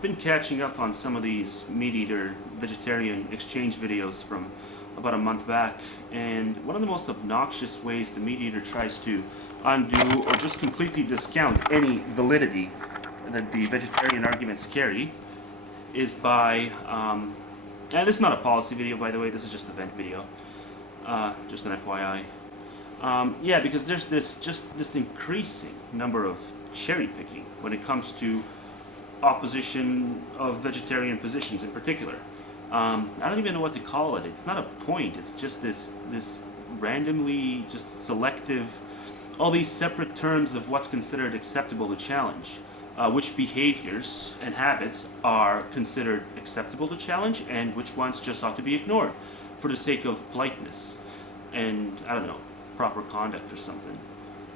been catching up on some of these meat eater vegetarian exchange videos from about a month back, and one of the most obnoxious ways the meat eater tries to undo or just completely discount any validity that the vegetarian arguments carry is by, and this is not a policy video, by the way, this is just a vent video, just an FYI. Yeah, because there's this increasing number of cherry picking when it comes to opposition of vegetarian positions in particular. I don't even know what to call it. It's not a point. It's just this randomly just selective, all these separate terms of what's considered acceptable to challenge. Which behaviors and habits are considered acceptable to challenge and which ones just ought to be ignored for the sake of politeness and, I don't know, proper conduct or something.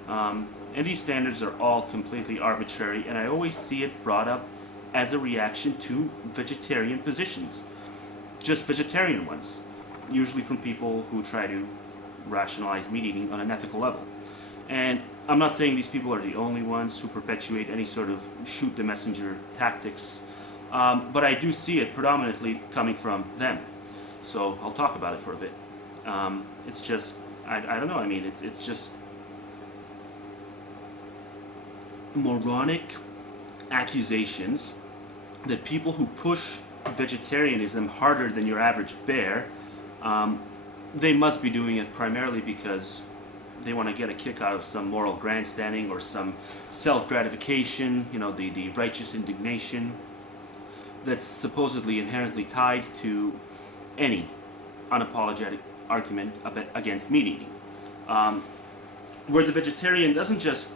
And these standards are all completely arbitrary, and I always see it brought up as a reaction to vegetarian positions. Just vegetarian ones, usually from people who try to rationalize meat eating on an ethical level. And I'm not saying these people are the only ones who perpetuate any sort of shoot the messenger tactics, but I do see it predominantly coming from them. So I'll talk about it for a bit. It's just, I don't know, I mean, it's just moronic accusations that people who push vegetarianism harder than your average bear, they must be doing it primarily because they want to get a kick out of some moral grandstanding or some self-gratification, you know, the righteous indignation that's supposedly inherently tied to any unapologetic argument against meat eating. Where the vegetarian doesn't just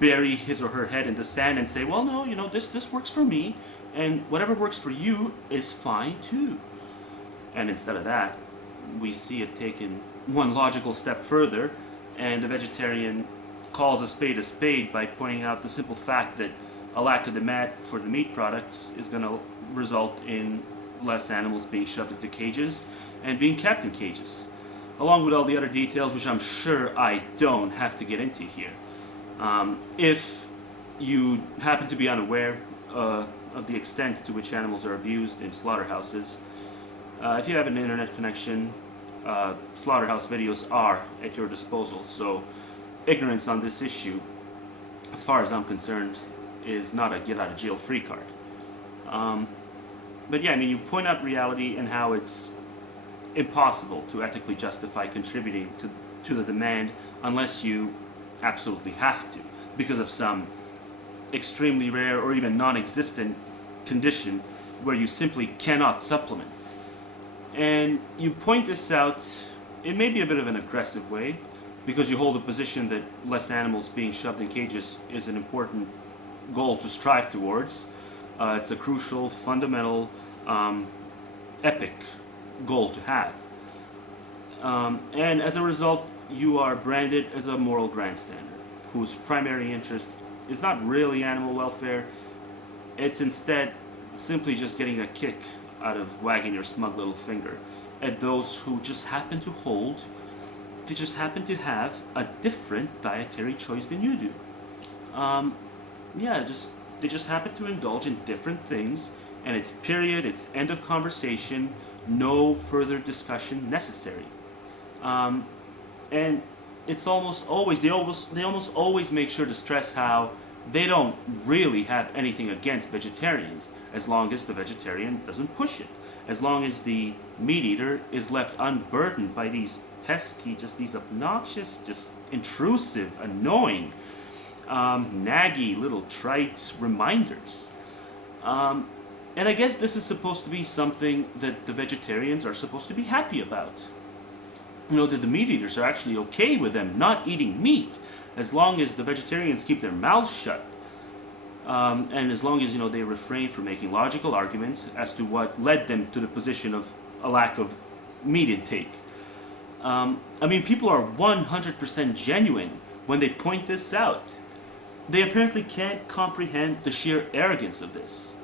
bury his or her head in the sand and say, well, no, you know, this works for me, and whatever works for you is fine too. And instead of that, we see it taken one logical step further, and the vegetarian calls a spade by pointing out the simple fact that a lack of demand for the meat products is going to result in less animals being shoved into cages and being kept in cages, along with all the other details which I'm sure I don't have to get into here. If you happen to be unaware of the extent to which animals are abused in slaughterhouses, if you have an internet connection, slaughterhouse videos are at your disposal, so ignorance on this issue, as far as I'm concerned, is not a get-out-of-jail-free card. But yeah, I mean, you point out reality and how it's impossible to ethically justify contributing to the demand unless you absolutely have to, because of some extremely rare or even non-existent condition where you simply cannot supplement. And you point this out, it may be a bit of an aggressive way, because you hold a position that less animals being shoved in cages is an important goal to strive towards. It's a crucial, fundamental, epic goal to have. And as a result, you are branded as a moral grandstander, whose primary interest is not really animal welfare, it's instead simply just getting a kick out of wagging your smug little finger at those who just happen to they just happen to have a different dietary choice than you do. They just happen to indulge in different things, and it's period, it's end of conversation, no further discussion necessary. And it's almost always, they almost always make sure to stress how they don't really have anything against vegetarians, as long as the vegetarian doesn't push it. As long as the meat eater is left unburdened by these pesky, just these obnoxious, just intrusive, annoying, naggy little trite reminders. And I guess this is supposed to be something that the vegetarians are supposed to be happy about. You know, that the meat eaters are actually okay with them not eating meat, as long as the vegetarians keep their mouths shut. And as long as, you know, they refrain from making logical arguments as to what led them to the position of a lack of meat intake. I mean, people are 100% genuine when they point this out. They apparently can't comprehend the sheer arrogance of this.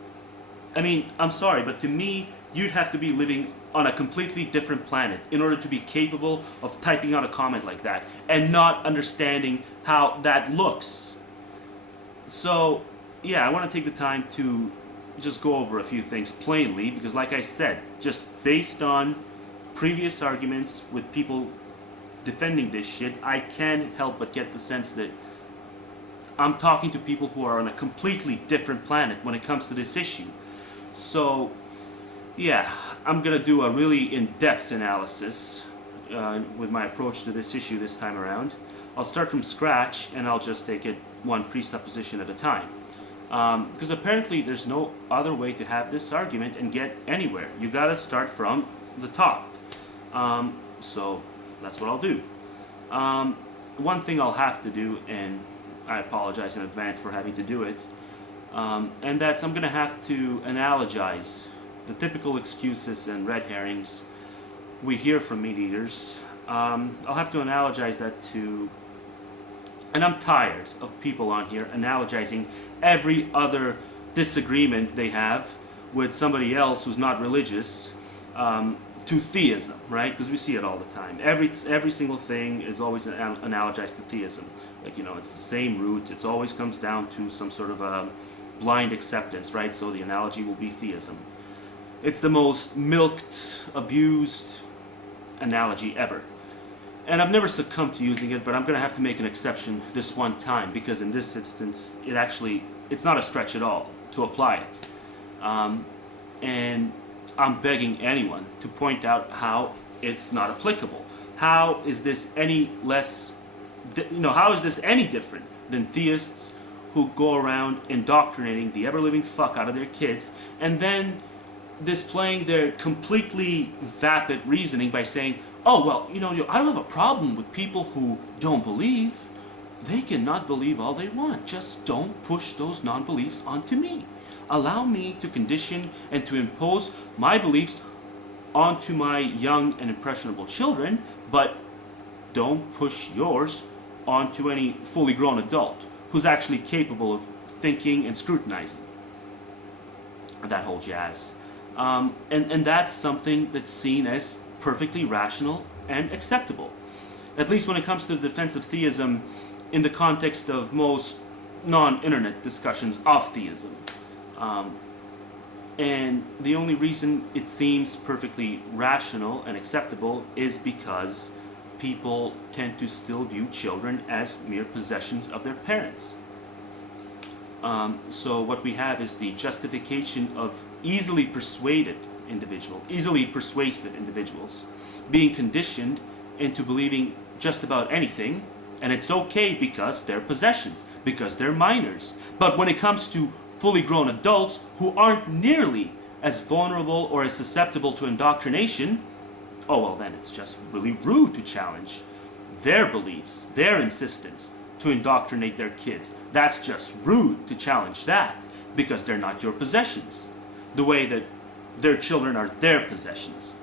I mean, I'm sorry, but to me, you'd have to be living on a completely different planet in order to be capable of typing out a comment like that and not understanding how that looks. So, yeah, I want to take the time to just go over a few things plainly, because like I said, just based on previous arguments with people defending this shit, I can't help but get the sense that I'm talking to people who are on a completely different planet when it comes to this issue. So, yeah, I'm gonna do a really in-depth analysis with my approach to this issue this time around. I'll start from scratch, and I'll just take it one presupposition at a time. Because apparently there's no other way to have this argument and get anywhere. You gotta start from the top. So that's what I'll do. One thing I'll have to do, and I apologize in advance for having to do it, and that's I'm gonna have to analogize the typical excuses and red herrings we hear from meat eaters. I'll have to analogize that to, and I'm tired of people on here analogizing every other disagreement they have with somebody else who's not religious to theism, right? Because we see it all the time. Every single thing is always analogized to theism. Like, you know, it's the same root. It always comes down to some sort of a blind acceptance, right? So the analogy will be theism. It's the most milked, abused analogy ever. And I've never succumbed to using it, but I'm going to have to make an exception this one time, because in this instance, it's not a stretch at all to apply it. And I'm begging anyone to point out how it's not applicable. How is this any less, how is this any different than theists who go around indoctrinating the ever-living fuck out of their kids, and then displaying their completely vapid reasoning by saying, oh, well, I don't have a problem with people who don't believe. They can not believe all they want. Just don't push those non-beliefs onto me. Allow me to condition and to impose my beliefs onto my young and impressionable children, but don't push yours onto any fully grown adult who's actually capable of thinking and scrutinizing. That whole jazz. And that's something that's seen as perfectly rational and acceptable. At least when it comes to the defense of theism in the context of most non-internet discussions of theism. And the only reason it seems perfectly rational and acceptable is because people tend to still view children as mere possessions of their parents. So what we have is the justification of easily persuasive individuals being conditioned into believing just about anything, and it's okay because they're possessions, because they're minors. But when it comes to fully grown adults who aren't nearly as vulnerable or as susceptible to indoctrination, oh well, then it's just really rude to challenge their beliefs, their insistence to indoctrinate their kids. That's just rude to challenge that, because they're not your possessions, the way that their children are their possessions.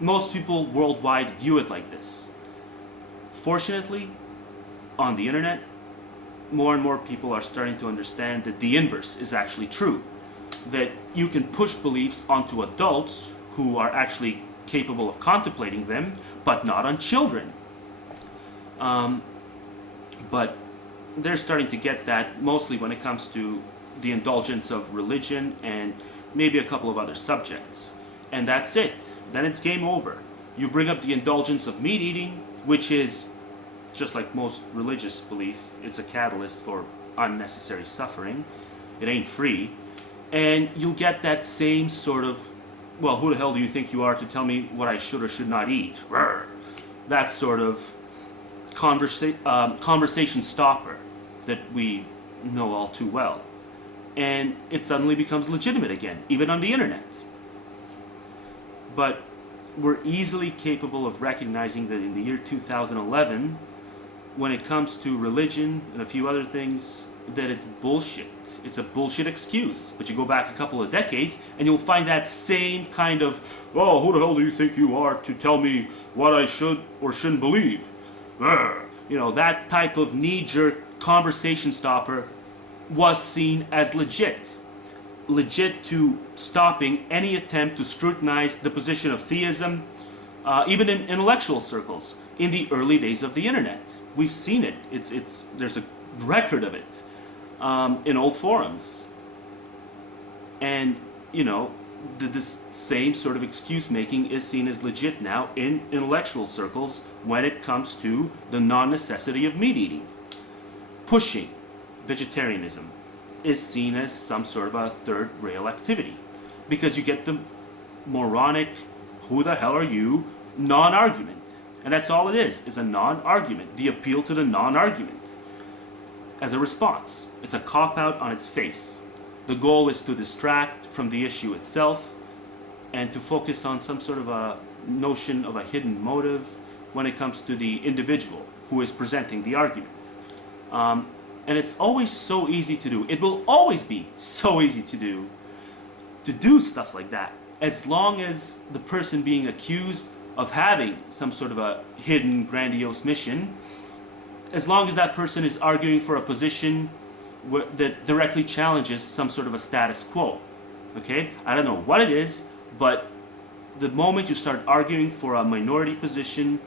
Most people worldwide view it like this. Fortunately, on the internet, more and more people are starting to understand that the inverse is actually true. That you can push beliefs onto adults who are actually capable of contemplating them, but not on children. But they're starting to get that mostly when it comes to the indulgence of religion and maybe a couple of other subjects. And that's it. Then it's game over. You bring up the indulgence of meat eating, which is, just like most religious belief, it's a catalyst for unnecessary suffering. It ain't free. And you'll get that same sort of, well, who the hell do you think you are to tell me what I should or should not eat? Rawr. That sort of conversation stopper that we know all too well. And it suddenly becomes legitimate again, even on the internet. But we're easily capable of recognizing that in the year 2011, when it comes to religion and a few other things, that it's bullshit. It's a bullshit excuse. But you go back a couple of decades and you'll find that same kind of, oh, who the hell do you think you are to tell me what I should or shouldn't believe? That type of knee-jerk conversation stopper was seen as legit to stopping any attempt to scrutinize the position of theism, even in intellectual circles in the early days of the internet. We've seen it. There's a record of it in old forums. And, you know, this same sort of excuse making is seen as legit now in intellectual circles when it comes to the non-necessity of meat eating. Pushing vegetarianism is seen as some sort of a third rail activity because you get the moronic, who the hell are you, non-argument. And that's all it is a non-argument, the appeal to the non-argument as a response. It's a cop-out on its face. The goal is to distract from the issue itself and to focus on some sort of a notion of a hidden motive when it comes to the individual who is presenting the argument. And it's always so easy to do. It will always be so easy to do stuff like that, as long as the person being accused of having some sort of a hidden, grandiose mission, as long as that person is arguing for a position that directly challenges some sort of a status quo. Okay? I don't know what it is, but the moment you start arguing for a minority position,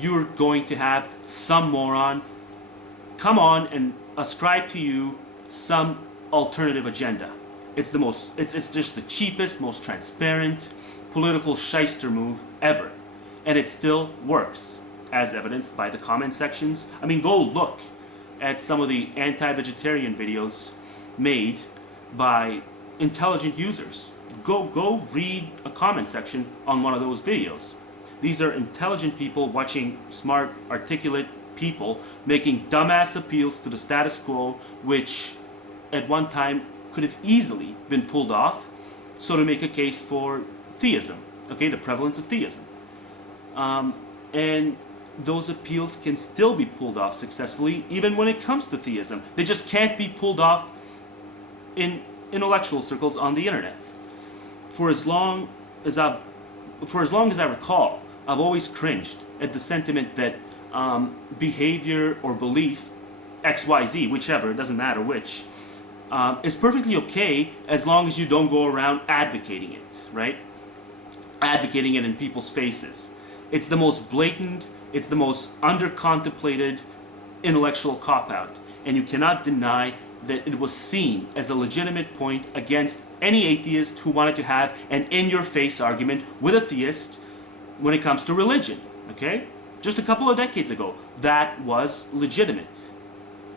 you're going to have some moron come on and ascribe to you some alternative agenda. It's just the cheapest, most transparent political shyster move ever. And it still works, as evidenced by the comment sections. I mean, go look at some of the anti-vegetarian videos made by intelligent users. Go read a comment section on one of those videos. These are intelligent people watching smart, articulate people making dumbass appeals to the status quo, which at one time could have easily been pulled off, so to make a case for theism, okay, the prevalence of theism. And those appeals can still be pulled off successfully even when it comes to theism. They just can't be pulled off in intellectual circles on the internet. For as long as I recall, I've always cringed at the sentiment that behavior or belief, XYZ, whichever, it doesn't matter which, is perfectly okay as long as you don't go around advocating it, right? Advocating it in people's faces. It's the most blatant, it's the most under-contemplated intellectual cop-out. And you cannot deny that it was seen as a legitimate point against any atheist who wanted to have an in-your-face argument with a theist when it comes to religion, okay? Just a couple of decades ago, that was legitimate.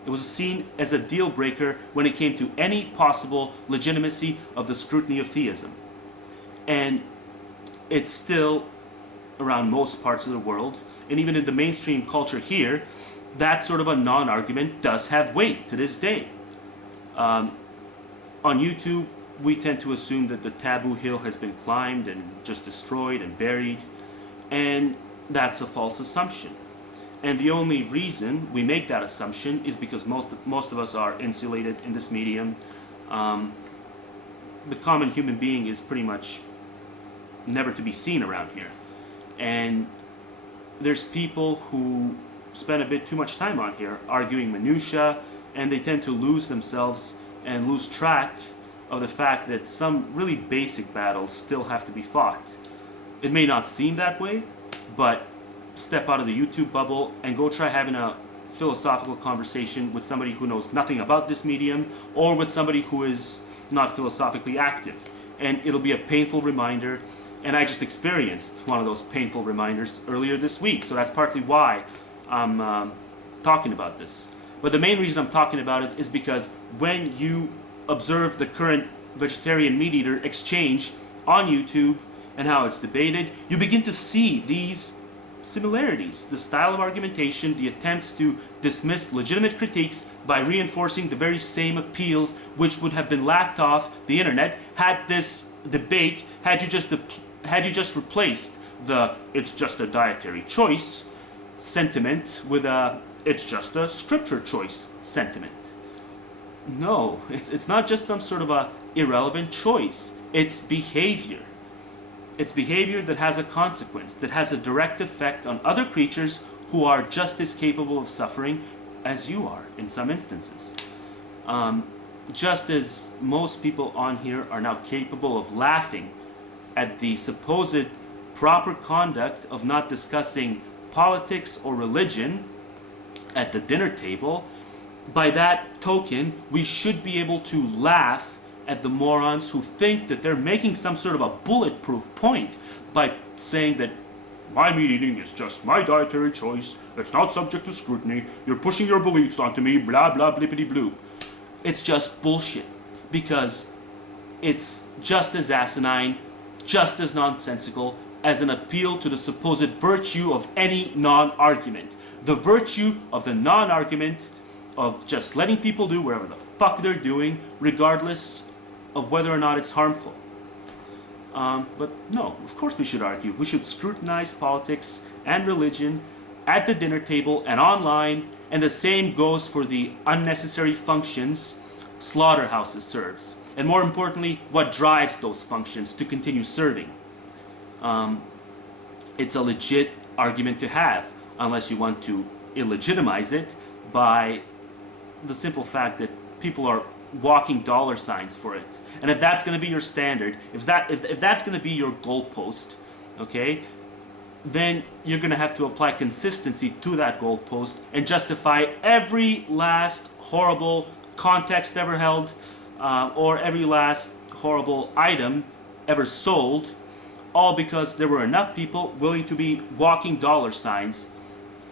It was seen as a deal breaker when it came to any possible legitimacy of the scrutiny of theism. And it's still around most parts of the world, and even in the mainstream culture here, that sort of a non-argument does have weight to this day. On YouTube, we tend to assume that the taboo hill has been climbed and just destroyed and buried, and that's a false assumption. And the only reason we make that assumption is because most of us are insulated in this medium. The common human being is pretty much never to be seen around here. And there's people who spend a bit too much time on here arguing minutia, and they tend to lose themselves and lose track of the fact that some really basic battles still have to be fought. It may not seem that way, but step out of the YouTube bubble and go try having a philosophical conversation with somebody who knows nothing about this medium, or with somebody who is not philosophically active. And it'll be a painful reminder, and I just experienced one of those painful reminders earlier this week, so that's partly why I'm talking about this. But the main reason I'm talking about it is because when you observe the current vegetarian meat eater exchange on YouTube and how it's debated, you begin to see these similarities, the style of argumentation, the attempts to dismiss legitimate critiques by reinforcing the very same appeals which would have been laughed off the internet had this debate, had you just replaced the "it's just a dietary choice" sentiment with a "it's just a scripture choice" sentiment. No, it's not just some sort of a irrelevant choice. It's behavior. It's behavior that has a consequence, that has a direct effect on other creatures who are just as capable of suffering as you are in some instances. Just as most people on here are now capable of laughing at the supposed proper conduct of not discussing politics or religion at the dinner table, by that token, we should be able to laugh at the morons who think that they're making some sort of a bulletproof point by saying that my meat eating is just my dietary choice, it's not subject to scrutiny, you're pushing your beliefs onto me, blah blah blippity bloop. It's just bullshit, because it's just as asinine, just as nonsensical as an appeal to the supposed virtue of any non-argument. The virtue of the non-argument of just letting people do whatever the fuck they're doing, regardless of whether or not it's harmful. But no, of course we should argue. We should scrutinize politics and religion at the dinner table and online, and the same goes for the unnecessary functions slaughterhouses serves. And more importantly, what drives those functions to continue serving. It's a legit argument to have, unless you want to illegitimize it by the simple fact that people are walking dollar signs for it. And if that's going to be your standard, if that's going to be your goalpost, okay, then you're going to have to apply consistency to that goalpost and justify every last horrible context ever held, or every last horrible item ever sold, all because there were enough people willing to be walking dollar signs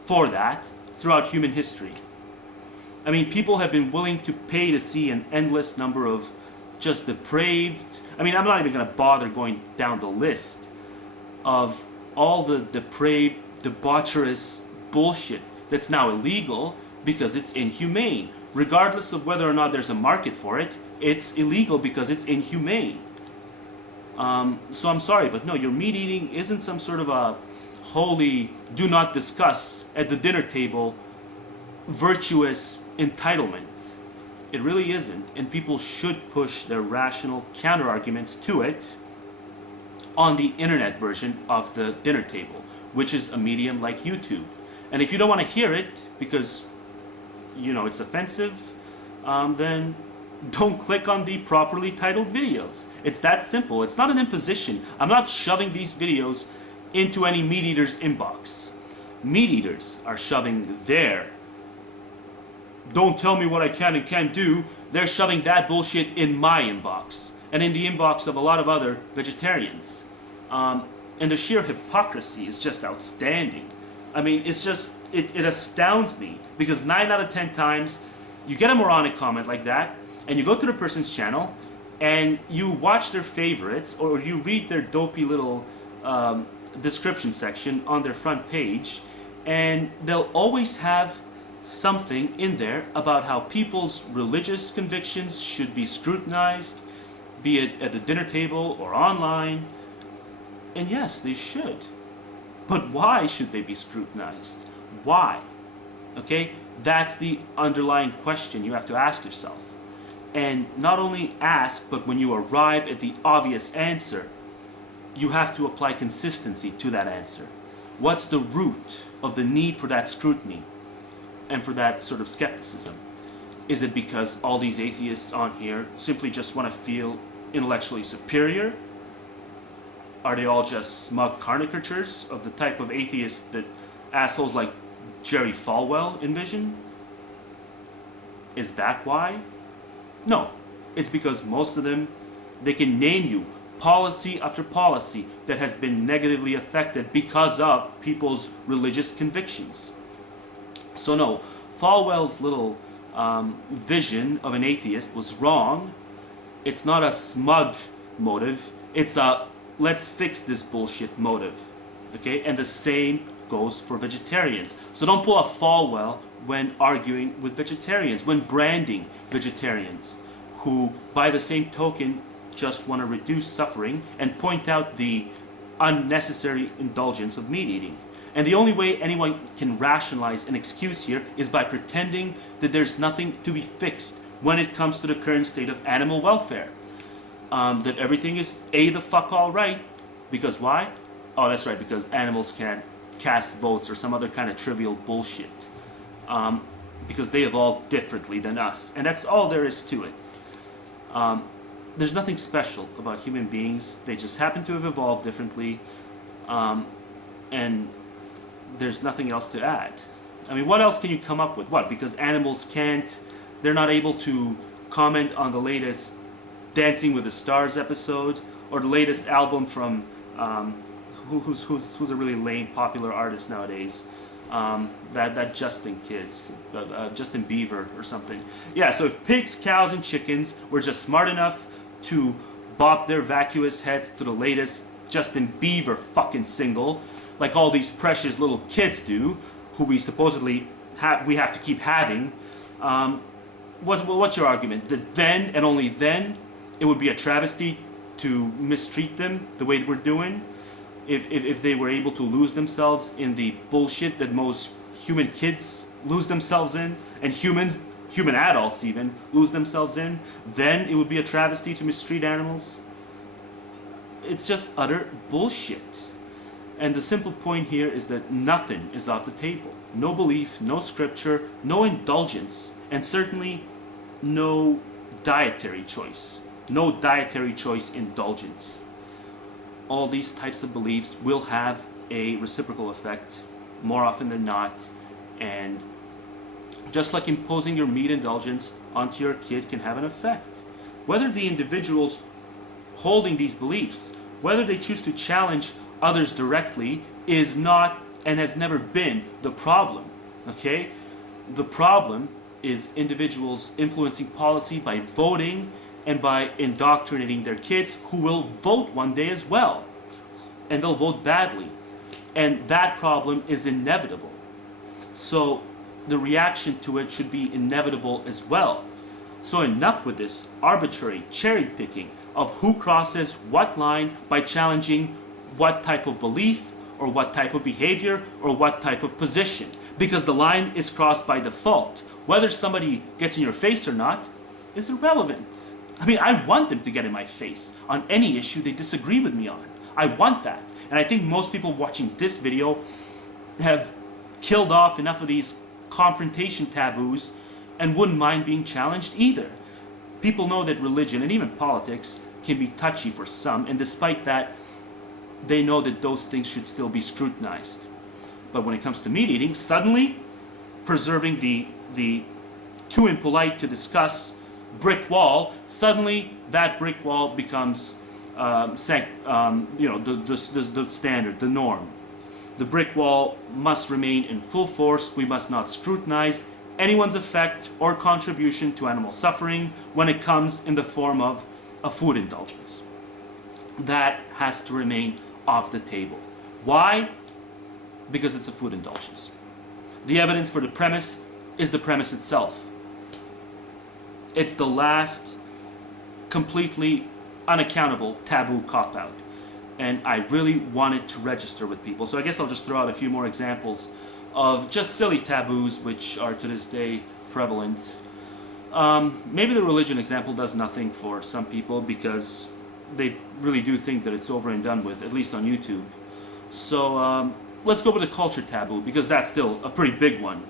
for that throughout human history. I mean, people have been willing to pay to see an endless number of just depraved... I mean, I'm not even going to bother going down the list of all the depraved, debaucherous bullshit that's now illegal because it's inhumane. Regardless of whether or not there's a market for it, it's illegal because it's inhumane. So I'm sorry, but no, your meat eating isn't some sort of a holy, do not discuss at the dinner table, virtuous entitlement. It really isn't, and people should push their rational counter-arguments to it on the internet version of the dinner table, which is a medium like YouTube. And if you don't want to hear it because, you know, it's offensive, then don't click on the properly titled videos. It's that simple. It's not an imposition. I'm not shoving these videos into any meat eater's inbox. Meat eaters are shoving their "don't tell me what I can and can't do," they're shoving that bullshit in my inbox and in the inbox of a lot of other vegetarians. And the sheer hypocrisy is just outstanding. I mean, it's just, it astounds me, because 9 out of 10 times you get a moronic comment like that and you go to the person's channel and you watch their favorites, or you read their dopey little description section on their front page, and they'll always have something in there about how people's religious convictions should be scrutinized, be it at the dinner table or online. And yes, they should. But why should they be scrutinized? Why? Okay? That's the underlying question you have to ask yourself. And not only ask, but when you arrive at the obvious answer, you have to apply consistency to that answer. What's the root of the need for that scrutiny and for that sort of skepticism? Is it because all these atheists on here simply just want to feel intellectually superior? Are they all just smug caricatures of the type of atheist that assholes like Jerry Falwell envision? Is that why? No. It's because most of them, they can name you policy after policy that has been negatively affected because of people's religious convictions. So no, Falwell's little vision of an atheist was wrong. It's not a smug motive. It's a let's fix this bullshit motive. Okay? And the same goes for vegetarians. So don't pull a Falwell when arguing with vegetarians, when branding vegetarians, who by the same token just want to reduce suffering and point out the unnecessary indulgence of meat eating. And the only way anyone can rationalize an excuse here is by pretending that there's nothing to be fixed when it comes to the current state of animal welfare. That everything is the fuck all right. Because why? Oh, that's right, because animals can't cast votes or some other kind of trivial bullshit. Because they evolved differently than us. And that's all there is to it. There's nothing special about human beings. They just happen to have evolved differently. And there's nothing else to add. I mean, what else can you come up with? What? Because animals can't, they're not able to comment on the latest Dancing with the Stars episode, or the latest album from who's a really lame popular artist nowadays. That Justin kid, Justin Bieber or something. Yeah, so if pigs, cows, and chickens were just smart enough to bop their vacuous heads to the latest Justin Bieber fucking single, like all these precious little kids do, who we supposedly we have to keep having, what's your argument? That then and only then it would be a travesty to mistreat them the way we're doing? If they were able to lose themselves in the bullshit that most human kids lose themselves in, and human adults even, lose themselves in, then it would be a travesty to mistreat animals? It's just utter bullshit. And the simple point here is that nothing is off the table. No belief, no scripture, no indulgence, and certainly no dietary choice. No dietary choice indulgence. All these types of beliefs will have a reciprocal effect more often than not, and just like imposing your meat indulgence onto your kid can have an effect. Whether the individuals holding these beliefs, whether they choose to challenge others directly, is not and has never been the problem. Okay? The problem is individuals influencing policy by voting and by indoctrinating their kids, who will vote one day as well. And they'll vote badly. And that problem is inevitable. So the reaction to it should be inevitable as well. So enough with this arbitrary cherry picking of who crosses what line by challenging what type of belief or what type of behavior or what type of position. Because the line is crossed by default. Whether somebody gets in your face or not is irrelevant. I mean, I want them to get in my face on any issue they disagree with me on. I want that. And I think most people watching this video have killed off enough of these confrontation taboos and wouldn't mind being challenged either. People know that religion and even politics can be touchy for some, and despite that, they know that those things should still be scrutinized. But when it comes to meat eating, suddenly preserving the too impolite to discuss brick wall, suddenly that brick wall becomes the standard, the norm. The brick wall must remain in full force. We must not scrutinize anyone's effect or contribution to animal suffering when it comes in the form of a food indulgence. That has to remain off the table. Why? Because it's a food indulgence. The evidence for the premise is the premise itself. It's the last completely unaccountable taboo cop-out. And I really wanted to register with people. So I guess I'll just throw out a few more examples of just silly taboos which are to this day prevalent. Maybe the religion example does nothing for some people because they really do think that it's over and done with, at least on YouTube. So let's go with the culture taboo, because that's still a pretty big one.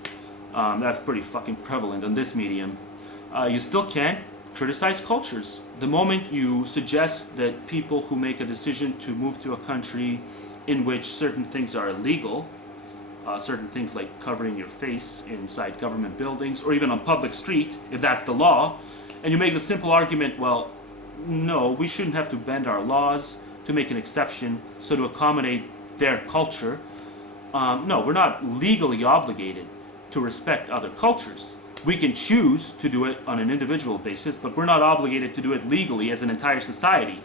That's pretty fucking prevalent on this medium. You still can't criticize cultures. The moment you suggest that people who make a decision to move to a country in which certain things are illegal, certain things like covering your face inside government buildings or even on public street, if that's the law, and you make the simple argument, well, no, we shouldn't have to bend our laws to make an exception so to accommodate their culture. No, we're not legally obligated to respect other cultures. We can choose to do it on an individual basis, but we're not obligated to do it legally as an entire society.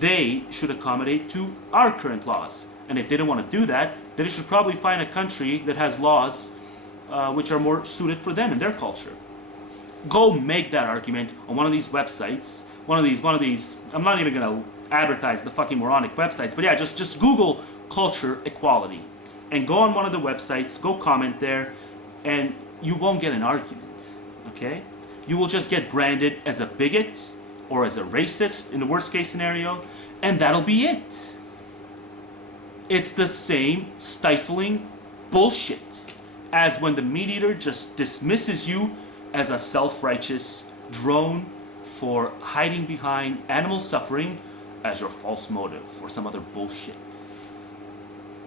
They should accommodate to our current laws. And if they don't want to do that, then they should probably find a country that has laws which are more suited for them and their culture. Go make that argument on one of these websites. One of these, I'm not even going to advertise the fucking moronic websites, but yeah, just Google culture equality. And go on one of the websites, go comment there, and you won't get an argument, okay? You will just get branded as a bigot or as a racist in the worst case scenario, and that'll be it. It's the same stifling bullshit as when the meat eater just dismisses you as a self-righteous drone for hiding behind animal suffering as your false motive or some other bullshit.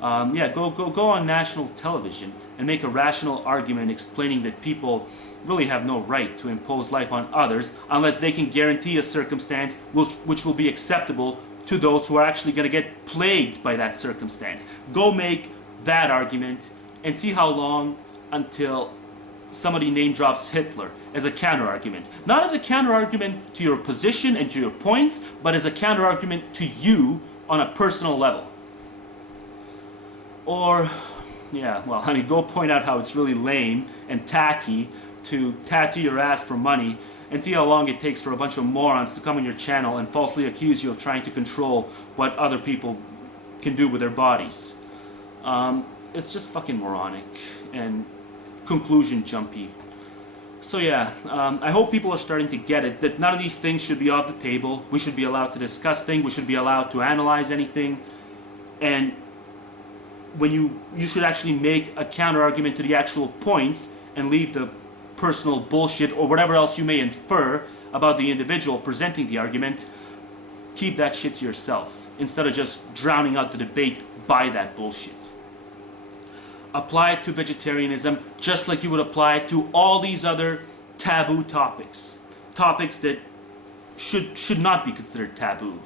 Yeah, go on national television and make a rational argument explaining that people really have no right to impose life on others unless they can guarantee a circumstance which will be acceptable to those who are actually going to get plagued by that circumstance. Go make that argument and see how long until somebody name drops Hitler as a counter argument. Not as a counter argument to your position and to your points, but as a counter argument to you on a personal level. Or, yeah, well, I mean, go point out how it's really lame and tacky to tattoo your ass for money and see how long it takes for a bunch of morons to come on your channel and falsely accuse you of trying to control what other people can do with their bodies. It's just fucking moronic and conclusion jumpy. So yeah, I hope people are starting to get it, that none of these things should be off the table. We should be allowed to discuss things, we should be allowed to analyze anything, and when you should actually make a counter argument to the actual points and leave the personal bullshit or whatever else you may infer about the individual presenting the argument. Keep that shit to yourself instead of just drowning out the debate by that bullshit. Apply it to vegetarianism just like you would apply it to all these other taboo topics. Topics that should not be considered taboo.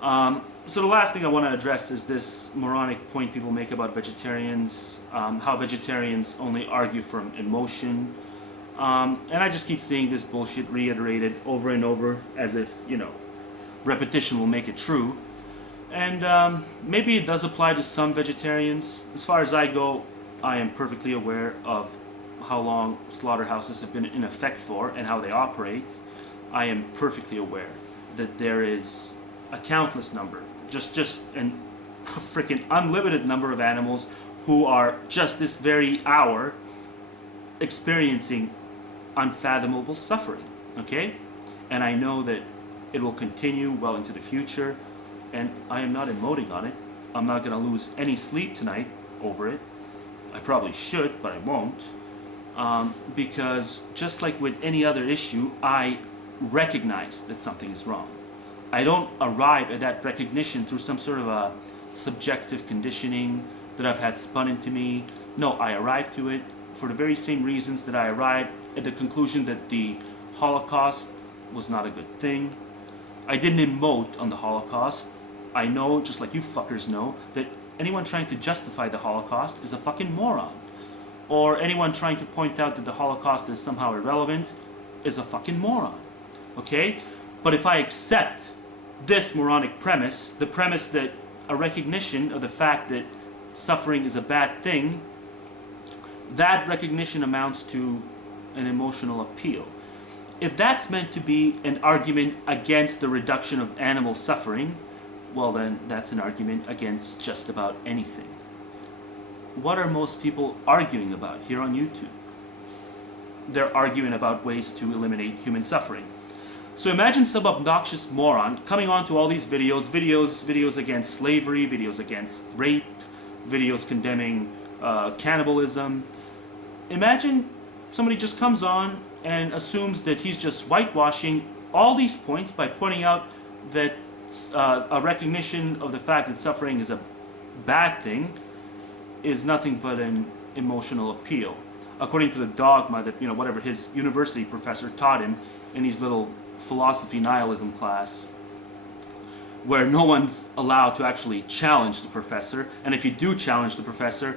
So the last thing I want to address is this moronic point people make about vegetarians, how vegetarians only argue from emotion. And I just keep seeing this bullshit reiterated over and over as if, repetition will make it true. And maybe it does apply to some vegetarians. As far as I go, I am perfectly aware of how long slaughterhouses have been in effect for and how they operate. I am perfectly aware that there is a countless number, just an freaking unlimited number of animals who are just this very hour experiencing unfathomable suffering, okay? And I know that it will continue well into the future, and I am not emoting on it. I'm not going to lose any sleep tonight over it. I probably should, but I won't. Because just like with any other issue, I recognize that something is wrong. I don't arrive at that recognition through some sort of a subjective conditioning that I've had spun into me. No, I arrive to it for the very same reasons that I arrived at the conclusion that the Holocaust was not a good thing. I didn't emote on the Holocaust. I know, just like you fuckers know, that anyone trying to justify the Holocaust is a fucking moron. Or anyone trying to point out that the Holocaust is somehow irrelevant is a fucking moron. Okay? But if I accept this moronic premise, the premise that a recognition of the fact that suffering is a bad thing, that recognition amounts to an emotional appeal. If that's meant to be an argument against the reduction of animal suffering, well then that's an argument against just about anything. What are most people arguing about here on YouTube? They're arguing about ways to eliminate human suffering. So imagine some obnoxious moron coming on to all these videos against slavery, videos against rape, videos condemning cannibalism. Imagine somebody just comes on and assumes that he's just whitewashing all these points by pointing out that a recognition of the fact that suffering is a bad thing is nothing but an emotional appeal. According to the dogma that, whatever his university professor taught him in his little philosophy nihilism class, where no one's allowed to actually challenge the professor, and if you do challenge the professor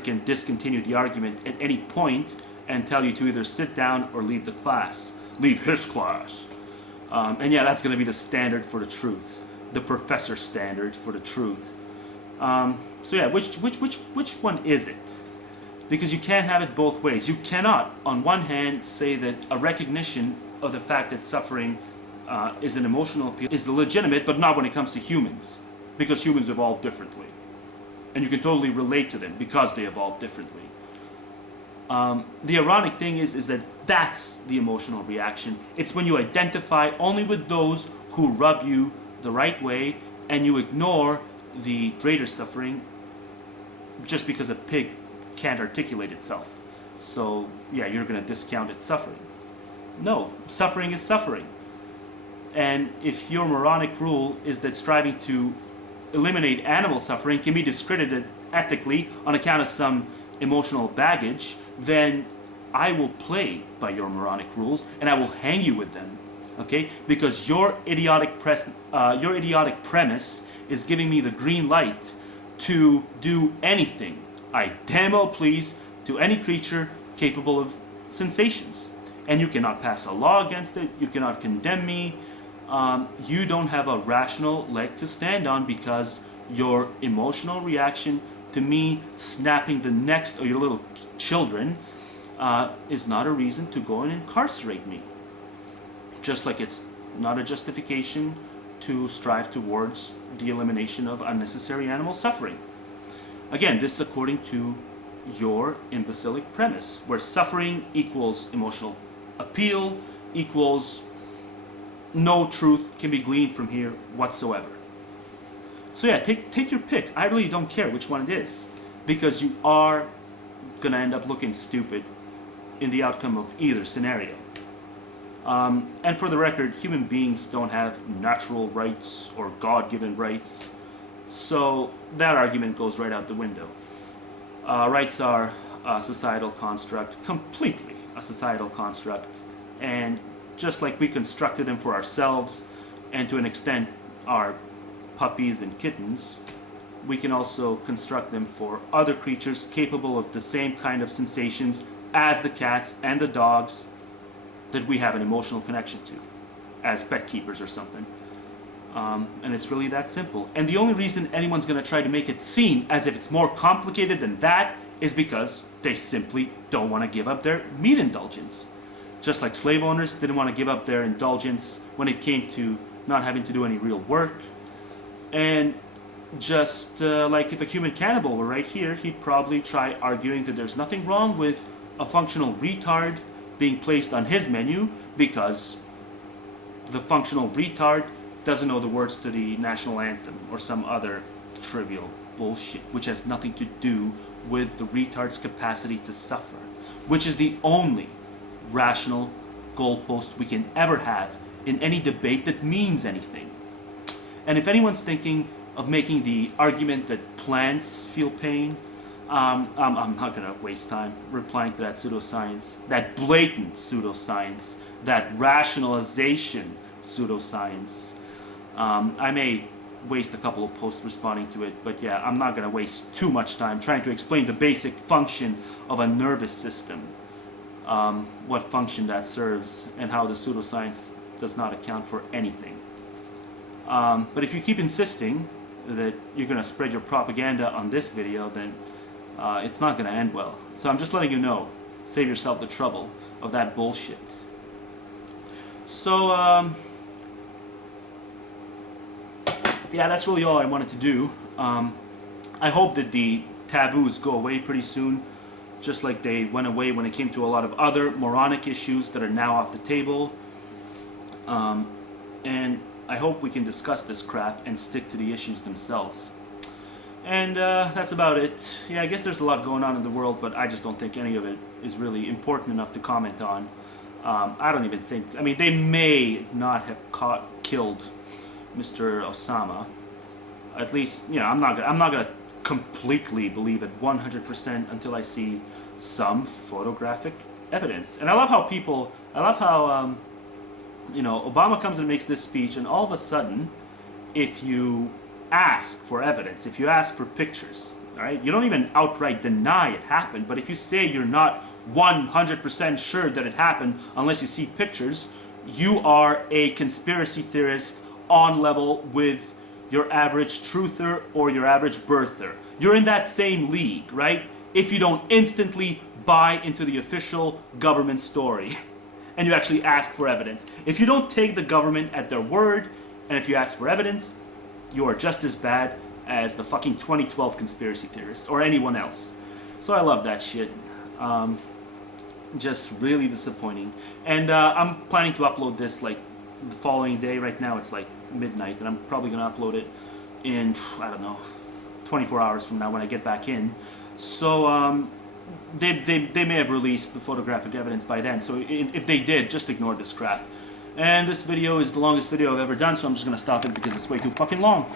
can discontinue the argument at any point and tell you to either sit down or leave the class. Leave his class. And yeah, that's going to be the standard for the truth. The professor standard for the truth. So yeah, which one is it? Because you can't have it both ways. You cannot, on one hand, say that a recognition of the fact that suffering is an emotional appeal is legitimate, but not when it comes to humans. Because humans evolve differently. And you can totally relate to them because they evolve differently. The ironic thing is that that's the emotional reaction. It's when you identify only with those who rub you the right way and you ignore the greater suffering just because a pig can't articulate itself. So, yeah, you're going to discount its suffering. No, suffering is suffering. And if your moronic rule is that striving to eliminate animal suffering can be discredited ethically on account of some emotional baggage, then I will play by your moronic rules and I will hang you with them. Okay? Because your idiotic premise is giving me the green light to do anything I damn well please to any creature capable of sensations. And you cannot pass a law against it, you cannot condemn me, you don't have a rational leg to stand on because your emotional reaction to me snapping the necks of your little children is not a reason to go and incarcerate me. Just like it's not a justification to strive towards the elimination of unnecessary animal suffering. Again, this is according to your imbecilic premise, where suffering equals emotional appeal equals no truth can be gleaned from here whatsoever. So yeah, take your pick. I really don't care which one it is, because you are gonna end up looking stupid in the outcome of either scenario. And for the record, human beings don't have natural rights or God-given rights, so that argument goes right out the window. Rights are a societal construct, completely a societal construct, and just like we constructed them for ourselves, and to an extent our puppies and kittens, we can also construct them for other creatures capable of the same kind of sensations as the cats and the dogs that we have an emotional connection to, as pet keepers or something. And it's really that simple. And the only reason anyone's going to try to make it seem as if it's more complicated than that is because they simply don't want to give up their meat indulgence. Just like slave owners didn't want to give up their indulgence when it came to not having to do any real work. And just like if a human cannibal were right here, he'd probably try arguing that there's nothing wrong with a functional retard being placed on his menu because the functional retard doesn't know the words to the national anthem or some other trivial bullshit, which has nothing to do with the retard's capacity to suffer, which is the only rational goalpost we can ever have in any debate that means anything. And if anyone's thinking of making the argument that plants feel pain, I'm not going to waste time replying to that pseudoscience, that blatant pseudoscience, that rationalization pseudoscience. I may waste a couple of posts responding to it, but yeah, I'm not going to waste too much time trying to explain the basic function of a nervous system, what function that serves, and how the pseudoscience does not account for anything. But if you keep insisting that you're going to spread your propaganda on this video, then it's not going to end well. So I'm just letting you know, save yourself the trouble of that bullshit. So, yeah, that's really all I wanted to do. I hope that the taboos go away pretty soon, just like they went away when it came to a lot of other moronic issues that are now off the table. And I hope we can discuss this crap and stick to the issues themselves. And that's about it. Yeah, I guess there's a lot going on in the world, but I just don't think any of it is really important enough to comment on. I don't even think... I mean, they may not have killed Mr. Osama. At least, you know, I'm not gonna completely believe it 100% until I see some photographic evidence. And I love how you know, Obama comes and makes this speech, and all of a sudden, if you ask for evidence, if you ask for pictures, all right, you don't even outright deny it happened, but if you say you're not 100% sure that it happened unless you see pictures, you are a conspiracy theorist on level with your average truther or your average birther. You're in that same league, right? If you don't instantly buy into the official government story and you actually ask for evidence. If you don't take the government at their word, and if you ask for evidence, you are just as bad as the fucking 2012 conspiracy theorist or anyone else. So I love that shit. Just really disappointing. And I'm planning to upload this like the following day. Right now it's like midnight, and I'm probably going to upload it in, I don't know, 24 hours from now when I get back in. So they may have released the photographic evidence by then, so if they did, just ignore this crap. And this video is the longest video I've ever done, so I'm just going to stop it because it's way too fucking long.